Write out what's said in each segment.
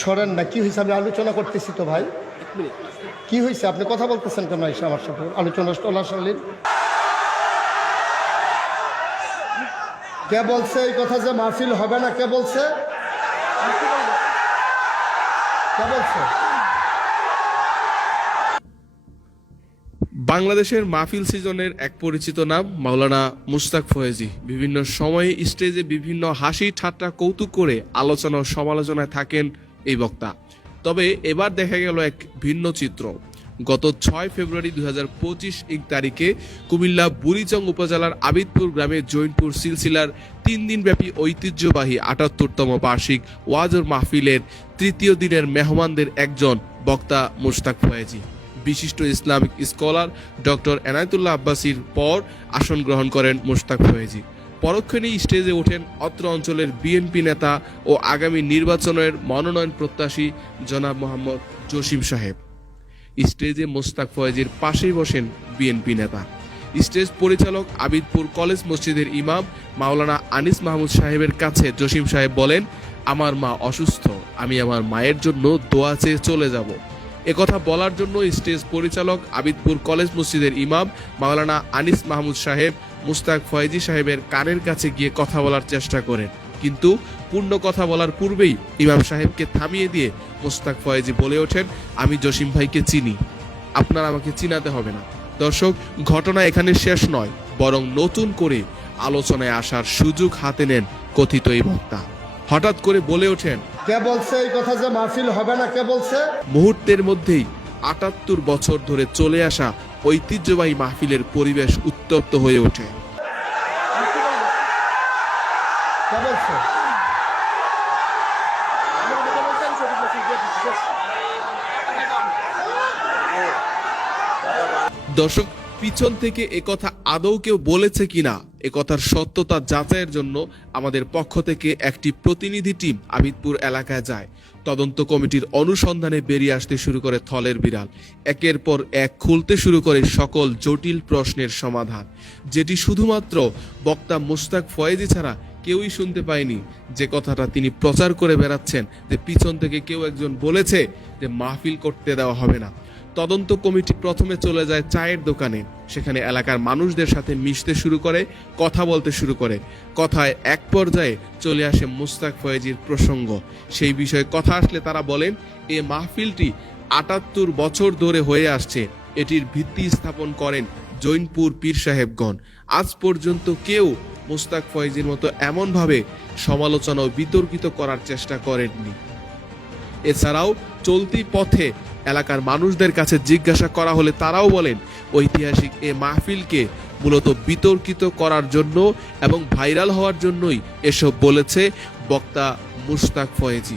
সরেন না, কি হয়েছে? আমি আলোচনা করতেছি তো ভাই। কি হয়েছে? আপনি কথা বলতেছেন কেন এসে আমার সাথে? আলোচনা চলাশালীন কে বলছে এই কথা যে মাহফিল হবে না? কে বলছে? কে বলছে? বাংলাদেশের মাহফিল সিজনের এক পরিচিত নাম, মাওলানা মুস্তাক ফয়েজি। বিভিন্ন সময়ে স্টেজে বিভিন্ন হাসি, ঠাট্টা, কৌতুক করে আলোচনা ও সমালোচনায় থাকেন এই বক্তা। তবে এবার দেখা গেল এক ভিন্ন চিত্র। গত ছয় ফেব্রুয়ারি দুই হাজার পঁচিশ এক তারিখে কুমিল্লা বুড়িচং উপজেলার আবিদপুর গ্রামে জৈনপুর সিলসিলার তিন দিনব্যাপী ঐতিহ্যবাহী আটাত্তরতম বার্ষিক ওয়াজর মাহফিলের তৃতীয় দিনের মেহমানদের একজন বক্তা মুস্তাক ফয়েজি। বিশিষ্ট ইসলামিক স্কলার ডক্টর এনায়তুল্লাহ আব্বাসির পর আসন গ্রহণ করেন মুশতাক ফয়েজি। পরক্ষণেই স্টেজে ওঠেন অত্র অঞ্চলের বিএনপি নেতা ও আগামী নির্বাচনের মনোনয়ন প্রত্যাশী জনাব মোহাম্মদ জসিম সাহেব। স্টেজে মোস্তাক ফয়েজির পাশেই বসেন বিএনপি নেতা। স্টেজ পরিচালক আবিদপুর কলেজ মসজিদের ইমাম মাওলানা আনিস মাহমুদ সাহেবের কাছে জসিম সাহেব বলেন, আমার মা অসুস্থ, আমি আমার মায়ের জন্য দোয়া চেয়ে চলে যাব। একথা বলার জন্য স্টেজ পরিচালক আবিদপুর কলেজ মসজিদের ইমাম মাওলানা আনিস মাহমুদ সাহেব, মুস্তাক ফয়েজি সাহেবের কানের কাছে গিয়ে কথা বলার চেষ্টা করেন। কিন্তু পূর্ণ কথা বলার পূর্বেই ইমাম সাহেবকে থামিয়ে দিয়ে মুস্তাক ফয়েজি বলে ওঠেন, আমি জসিম ভাইকে চিনি। আপনার আমাকে চিনাতে হবে না। দর্শক, ঘটনা এখানে শেষ নয়, বরং নতুন করে আলোচনায় আসার সুযোগ হাতে নেন কথিত এই বক্তা। হঠাৎ করে বলে ওঠেন কে বলছে এই কথা যে মাহফিল হবে না? কে বলছে? মুহূর্তের মধ্যেই আটাত্তর বছর ধরে চলে আসা ঐতিহ্যবাহী মাহফিলের পরিবেশ উত্তপ্ত হয়ে ওঠে। দর্শক পিছন থেকে একথা আদৌ কেউ বলেছে কিনা? একথার সত্যতা যাচাইয়ের জন্য আমাদের পক্ষ থেকে একটি প্রতিনিধি টিম আবিদপুর এলাকায় যায়। তদন্ত কমিটির অনুসন্ধানে বেরিয়ে আসতে শুরু করে থলের বিড়াল। একের পর এক খুলতে শুরু করে সকল জটিল প্রশ্নের সমাধান। যেটি শুধুমাত্র বক্তা মুস্তাক ফয়েজি ছাড়া কেউই শুনতে পায়নি। যে কথাটা তিনি প্রচার করে বেড়াচ্ছেন যে পিছন থেকে কেউ একজন বলেছে যে মাহফিল করতে দেওয়া হবে না। তদন্ত কমিটি প্রথমে চলে যায় চায়ের দোকানে। সেখানে এলাকার মানুষদের সাথে মিশতে শুরু করে, কথা বলতে শুরু করে। কথায় এক পর্যায়ে চলে আসে মুস্তাক ফয়েজির প্রসঙ্গ। সেই বিষয়ে কথা আসলে তারা বলেন, এ মাহফিলটি আটাত্তর বছর ধরে হয়ে আসছে। এটির ভিত্তি স্থাপন করেন জৈনপুর পীর সাহেবগণ। আজ পর্যন্ত কেউ মুস্তাক ফয়েজির মতো এমনভাবে সমালোচনা ও বিতর্কিত করার চেষ্টা করেননি। এছাড়াও চলতি পথে এলাকার মানুষদের কাছে জিজ্ঞাসা করা হলে তারাও বলেন, ঐতিহাসিক এ মাহফিলকে মূলত বিতর্কিত করার জন্য এবং ভাইরাল হওয়ার জন্যই এসব বলেছে বক্তা মুশতাক ফয়েজি।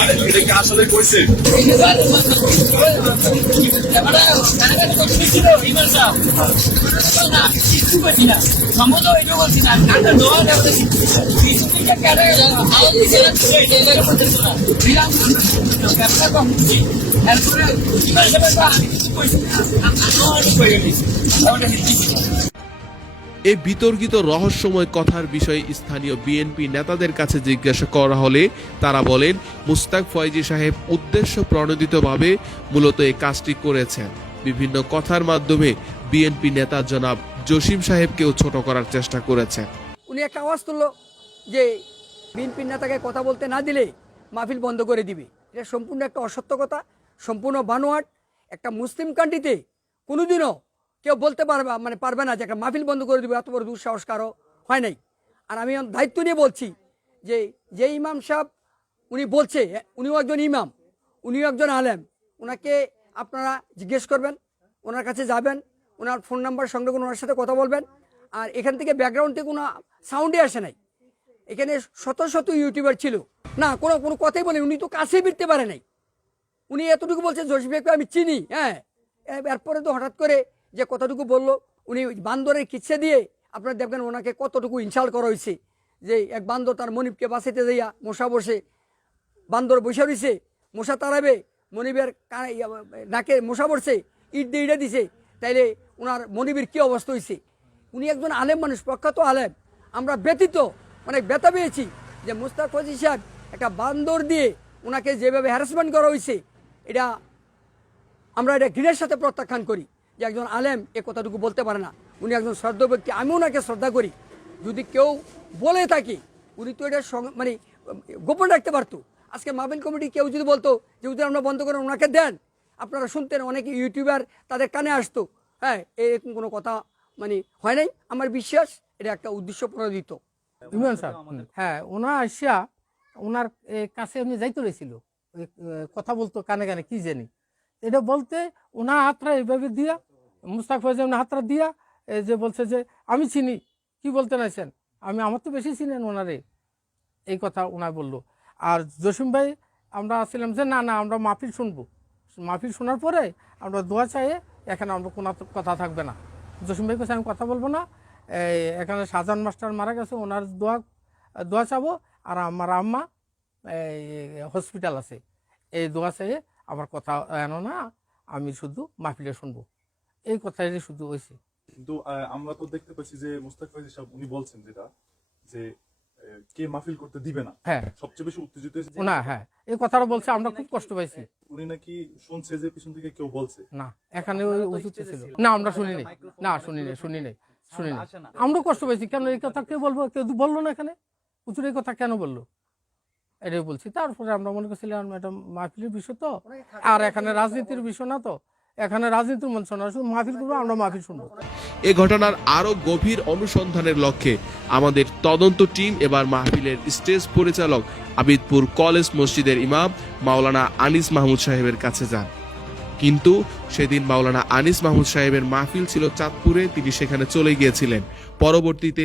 আর এটা কি আসলে কইছে। সম্মত না কাকা নোয়া দেওয়া বিএসপিকে কেটে আওয়াজ দিছে না। এটা এটা করতে না বিরাম ব্যবসা কম হচ্ছে এরপরে কিবার সেবা তো আমি কিছু কইছি না। আমার কই গেছি এই বিতর্কিত রহস্যময় কথার বিষয়ে স্থানীয় বিএনপি নেতাদের কাছে জিজ্ঞাসা করা হলে তারা বলেন, মুস্তাক ফয়জি সাহেব উদ্দেশ্য প্রণোদিতভাবে মূলত এই কাজটি করেছেন। বিভিন্ন কথার মাধ্যমে বিএনপি নেতা জনাব জসিম সাহেবকেও ছোট করার চেষ্টা করেছেন। উনি একটা আওয়াজ তুললো যে বিএনপির নেতাকে কথা বলতে না দিলে মাহফিল বন্ধ করে দিবে। এটা সম্পূর্ণ একটা অসত্য কথা, সম্পূর্ণ বানোয়াট। একটা মুসলিম কান্ট্রিতে কোনোদিনও কেউ বলতে পারবে মানে পারবে না যে একটা মাহফিল বন্ধ করে দিবে, এত বড় দুঃসাহস কারও হয় নাই। আর আমি দায়িত্ব নিয়ে বলছি যে যে ইমাম সাহেব, উনি বলছে, উনিও একজন ইমাম, উনিও একজন আলেম, ওনাকে আপনারা জিজ্ঞেস করবেন, ওনার কাছে যাবেন, ওনার ফোন নাম্বার সঙ্গে ওনার সাথে কথা বলবেন, আর এখান থেকে ব্যাকগ্রাউন্ড থেকে কোনো সাউন্ডে আসে নাই। এখানে শত শত ইউটিউবার ছিল। না, কোনো কোনো কথাই বলেন, উনি তো কাছে ফিরতে পারে নাই। উনি এতটুকু বলছে জসিফেকে আমি চিনি হ্যাঁ। এরপরে তো হঠাৎ করে যে কতটুকু বলল, উনি বান্দরের কিচ্ছে দিয়ে আপনারা দেখবেন ওনাকে কতটুকু ইনসাল্ট করা হয়েছে, যে এক বান্দর তার মনিবকে বাঁচাইতে যাইয়া মশা বসে, বান্দর বসে রয়েছে মশা তাড়াবে, মনিবের কানে- নাকে মশা পড়ছে ইট দিয়ে ইটে দিছে, তাইলে ওনার মনিবের কী অবস্থা হয়েছে উনি একজন আলেম মানুষ, প্রখ্যাত আলেম। আমরা ব্যতীত অনেক ব্যথা পেয়েছি যে মুস্তাক ফজির সাহেব একটা বান্দর দিয়ে ওনাকে যেভাবে হ্যারাসমেন্ট করা হয়েছে এটা আমরা এটা ঘৃণের সাথে প্রত্যাখ্যান করি। যে একজন আলেম এ কথাটুকু বলতে পারে না। উনি একজন শ্রদ্ধা ব্যক্তি আমি ওনাকে শ্রদ্ধা করি। যদি কেউ বলে থাকি উনি তো এটা মানে গোপন রাখতে পারতো। আজকে মাহবিল কমিটি কেউ যদি বলতো যে যদি আমরা বন্ধ করে ওনাকে দেন। আপনারা শুনতেন অনেক ইউটিউবার তাদের কানে আসতো হ্যাঁ এরকম কোনো কথা মানে হয় নাই? আমার বিশ্বাস এটা একটা উদ্দেশ্য প্রণোদিত। ইমরান স্যার হ্যাঁ। ওনার আসিয়া ওনার কাছে এমনি যাইতে রয়েছিল কথা বলতো কানে কানে কি জানি। এটা বলতে ওনার হাতটা এইভাবে দিয়া মুস্তাক ফয়েজ এমনি হাতটা দিয়া যে বলছে যে, আমি চিনি। কি বলতে নাইছেন আমি, আমার তো বেশি চিনেন ওনারে। এই কথা ওনার বলল। আর জসিম ভাই, আমরা আসছিলাম যে, না না, আমরা মাফিল শুনব। মাফি শোনার পরে আমরা দোয়া চাইয়ে এখানে আমরা কোনো কথা থাকবে না। জসিম ভাই কাছে আমি কথা বলব না। এখানে শাহজাহান মাস্টার মারা গেছে, ওনার দোয়া দোয়া চাবো। আর আমার আম্মা এই হসপিটাল আছে। এই দোয়া চাইয়ে আমার কথা এনো না, আমি শুধু মাহফিলে শুনব। এই কথাই শুধু হয়েছে। কিন্তু আমরা তো দেখতে পাচ্ছি যে মুস্তাক ফাইজি সাহেব উনি বলছেন যেটা যে কে মাহফিল করতে দিবে না হ্যাঁ। সবচেয়ে বেশি উত্তেজিত হয়েছে না হ্যাঁ এই কথাটা বলছে আমরা খুব কষ্ট পাইছি। উনি নাকি শুনছে যে পিছন থেকে কেউ বলছে। না এখানে ছিল। না আমরা শুনি নাই না শুনি নাই শুনি নাই শুনি নাই আমরা কষ্ট পেয়েছি কেন এই কথা কে বলব? কেউ তো বলল না এখানে। হুজুর এই কথা কেন বলল? এটাই বলছি। তারপরে আমরা মনে করছিলাম এটা মাহফিলের বিষয় তো। আর এখানে রাজনীতির বিষয় না তো। এখানে রাজনীতির মঞ্চ না, শুধু মাহফিল করব, আমরা মাহফিল শুনব। এ ঘটনার আরও গভীর অনুসন্ধানের লক্ষ্যে আমাদের তদন্ত টিম এবার মাহফিলের স্টেজ পরিচালক আবিদপুর কলেজ মসজিদের ইমাম মাওলানা আনিস মাহমুদ সাহেবের কাছে যান। কিন্তু সেদিন মাওলানা আনিস মাহমুদ সাহেবের মাহফিল ছিল চাঁদপুরে, তিনি সেখানে চলে গিয়েছিলেন। পরবর্তীতে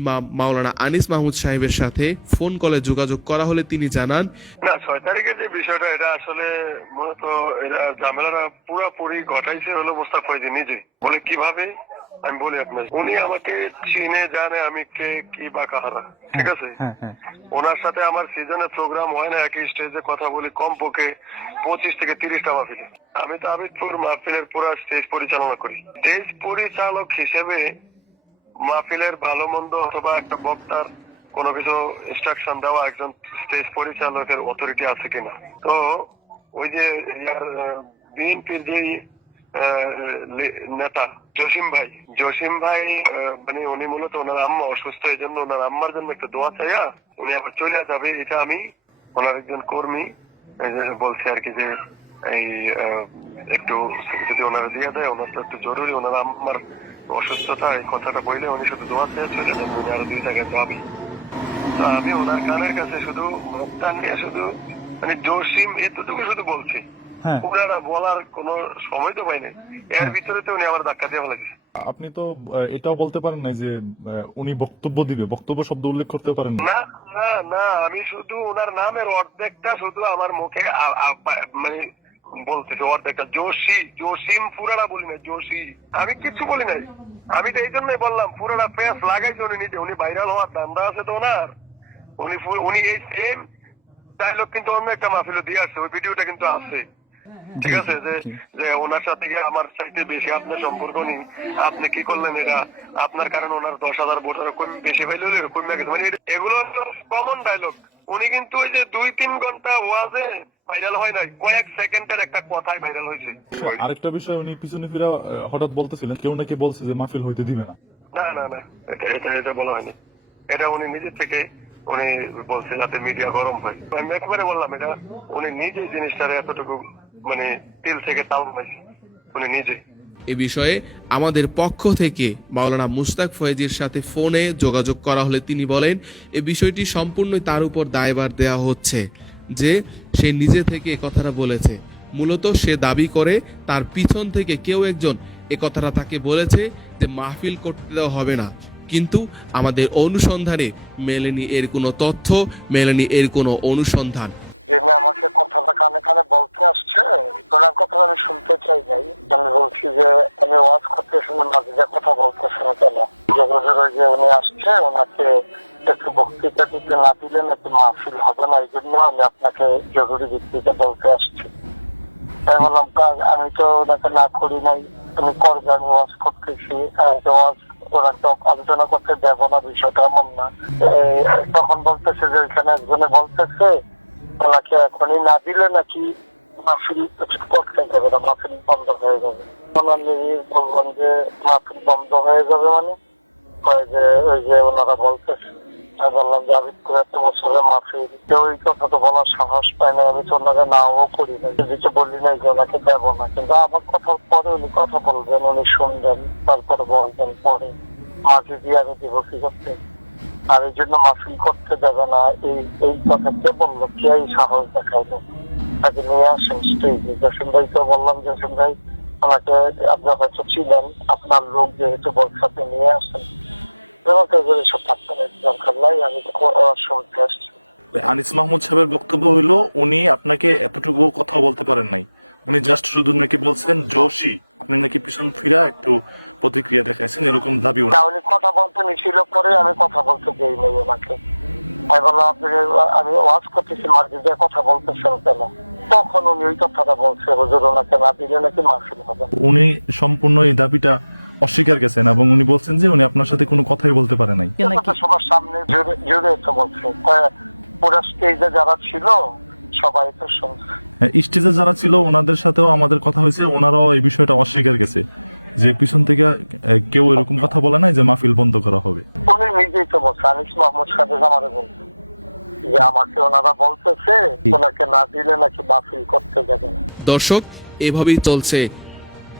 ইমাম মাওলানা আনিস মাহমুদ সাহেবের সাথে ফোন কলে যোগাযোগ করা হলে তিনি জানান, না ছয় তারিখের যে বিষয়টা, এটা আসলে মূলত এটা ঝামেলাটা পুরোপুরি ঘটাইছে হলো মোস্তাক ফৈজি নিজে। বলে কীভাবে? আমি বলি আপনার উনি আমাকে চিনে জানে আমি কে কি বা কাহারা ঠিক আছে? ওনার সাথে আমার সিজনে প্রোগ্রাম হয় না একই স্টেজে কথা বলি কমপক্ষে পঁচিশ থেকে তিরিশটা মাহফিলে। আমি তো আবিদপুর মাহফিলের পুরো স্টেজ পরিচালনা করি। স্টেজ পরিচালক হিসেবে মাহফিলের ভালো মন্দ অথবা একটা বক্তার কোনো কিছু ইনস্ট্রাকশন দেওয়া একজন স্টেজ পরিচালকের অথরিটি আছে কিনা। তো ওই যে বিএনপির লে- নেতা জসিম ভাই জসিম ভাই মানে উনি মূলত ওনার আম্মা অসুস্থ এই জন্য ওনার আম্মার জন্য একটা দোয়া চাইয়া উনি আবার চলে যাবে। এটা আমি ওনার একজন কর্মী বলছে আর কি যে এই একটু যদি ওনারা দিয়ে দেয় ওনার তো একটু জরুরি ওনার আম্মার অসুস্থতা এই কথাটা বললে উনি শুধু দোয়া চেয়ে চলে যাবেন উনি আরও দুই জায়গায় যাবে। তো আমি ওনার কানের কাছে শুধু মুখটা শুধু মানে জসিম এতটুকু শুধু বলছি ওনারা বলার কোনো সময় তো পাইনি এর ভিতরে তো উনি আমার ধাক্কা দিয়ে ফেলেছে আপনি তো এটাও বলতে পারেন না যে উনি বক্তব্য দিবে। বক্তব্য শব্দ উল্লেখ করতে পারেন না না আমি শুধু ওনার নামের অর্ধেকটা শুধু আমার মুখে মানে অর্ধেকটা। জসিম পুরানা বলি না আমি কিছু বলি নাই। আমি তো এই জন্যই বললাম, পুরানা পেস লাগাইছে উনি নিজে। উনি ভাইরাল হওয়ার ধান্দা আছে তো ওনার। উনি উনি এই সেম ডায়লগ কিন্তু অন্য একটা মাহফিলে দিয়ে আসছে। ওই ভিডিওটা কিন্তু আছে। ঠিক আছে যে যে ওনার সাথে আমার চাইতে বেশি আপনার সম্পর্ক নেই আপনি কি করলেন? এটা আপনার কারণে ওনার দশ হাজার ভোটার বেশি গেছে মানে এটা- এগুলো কমন ডায়লগ উনি কিন্তু ওই যে দুই তিন ঘণ্টা ওয়াজে ভাইরাল হয় নাই কয়েক সেকেন্ডের একটা কথাই ভাইরাল হয়েছে। আরেকটা বিষয় উনি পিছনে ফিরা হঠাৎ বলতেছিলেন কেউ নাকি বলছে যে মাহফিল হইতে দিবে না। না না না এটা এটা এটা বলা হয়নি। এটা উনি নিজে থেকে উনি বলছে যাতে মিডিয়া গরম হয়। আমি একবারে বললাম এটা উনি নিজে জিনিসটার এতটুকু মানে থেকে পাইছে, উনি নিজে। এ বিষয়ে আমাদের পক্ষ থেকে মাওলানা মুস্তাক ফয়েজির সাথে ফোনে যোগাযোগ করা হলে তিনি বলেন, এ বিষয়টি সম্পূর্ণই তার উপর দায়ভার দেওয়া হচ্ছে যে সে নিজে থেকে এ কথাটা বলেছে। মূলত সে দাবি করে তার পিছন থেকে কেউ একজন এ কথাটা তাকে বলেছে যে মাহফিল করতে দেওয়া হবে না। কিন্তু আমাদের অনুসন্ধানে মেলেনি এর কোনো তথ্য, মেলেনি এর কোনো অনুসন্ধান। যিনি আমাকে কথাটা কানে কানে বলতে আসছে, ওনার কথা আমি শুনতে চাই নাই। আমি বলছি যে, আমি ওয়াজ করতে শুনে মাঝে যে কথা বলতেছে না কেন? যে হুজুর যে উনি আসছে, ওনাকে একটু বক্তৃতা দিতে না দিলে নাকি মাহফিল হবে না, এই জন্য আমি আপনাকে জরুরি ভিত্তিতে বলতে আসছি। আমি বললাম, "তা- আমি তো ওনাকে না করি নাই তুমি করবে, আমি ওয়াজ করতেছি। ওয়াজ, ওনাকে আলোচনা করতে দেবো না, বিষয়টা এমন না। তখন বলতেছে যে এখানে একজনে বলতেছে এখনই না দিলে নাকি মাহফিল করতে যাবে না, মাহফিল বন্ধ হয়ে যাবে। নিজেই বলবেন যে মাহফিল বন্ধ হয়ে যাবে মানে? যে, ওই যে ওনারা বলতেছে, আমি বললাম যে আমি তো এত বছরের মাফি কেউ ওই কথা তো বলার সাহস পায় না, আমি তো ওনাকে নাও করি না যদি বললি না যে ওনাকে দেব না। কিন্তু আমার কথার পরে উনি কথা বলবেন, উনি শুনবেন, তারপরে বলবেন পরে। মাকে দিয়ে আমি দিব কি করতে? আর এই জন্য মাফিল করতে দেবে না। এই এই কথা কে বলল কে এই সাহস দেখাইলো। তাকে নিয়ে আসেন স্টেজে জসিম ভাই তো বললাম, জসিম ভাই, আমাকে, আপনি হয়তো ছিলেন। আপনার লোক যেহেতু বলছে নিয়ে আসেন, আমাকে এগুলো সব থাকতে দরকার নাই, আমি তো শুনতে আসছি আনিস মাহমুদ সাহেবের বক্তব্য হইল উনি আপনাকে এতটুকু কথা বলতে পারেন নাই। উনি জাস্ট শুধু নাকি বলছেন জোশী আপনি নাকি পিছন ফিরা একটু প্রতিক্রিয়া দেখাইছেন এরকম দাবি উনি কথা বলতে নিছিল পরে আমি কথা বলতে দেই নাই ওনাকে। আমি বললাম আপনি আমি ওয়াজ করতেছি মার্জিদে কথা বলতেছেন কেন? তখন উনি ওই কথাটা বলছে হুজুর ওনাকে না দিলে নাকি মাহফিল হবে? উনি সম্পূর্ণ এই দাবিটা অস্বীকার গেছেন এবং উনি বলছেন যে উনি আপনার সাথে কোনো কথাই বলতে পারে নাই। সবার সামনে জুড়ে জুড়ে তো বলছে। পুরো স্টেজে যারা ছিল সবাই তো শুনছে স্টেজে যারা ছিল ওনাদের সাথেও আমাদের কথা হয়েছে ওনারাও এই বিষয়টা অস্বীকার গেছে। যে পিছন থেকে কেউ এরকম কথা বলে নাই যে মাহফিল বন্ধ করা হবে। উনি নিজেই তো বলছে আনিস মোহাম্মদ সাহেব আমারে বলছে। যে আমাকে ওনারা বলতেছে ওনাকে না দিলে নাকি মাহফিল করতে যাবে। দর্শক এভাবেই চলছে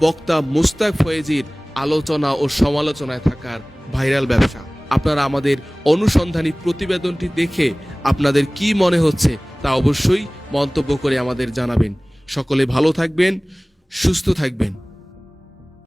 বক্তা মুস্তাক ফয়েজির আলোচনা ও সমালোচনায় থাকার ভাইরাল ব্যবসা। আপনারা আমাদের অনুসন্ধানী প্রতিবেদনটি দেখে আপনাদের কি মনে হচ্ছে তা অবশ্যই মন্তব্য করে আমাদের জানাবেন। সকলে ভালো থাকবেন, সুস্থ থাকবেন।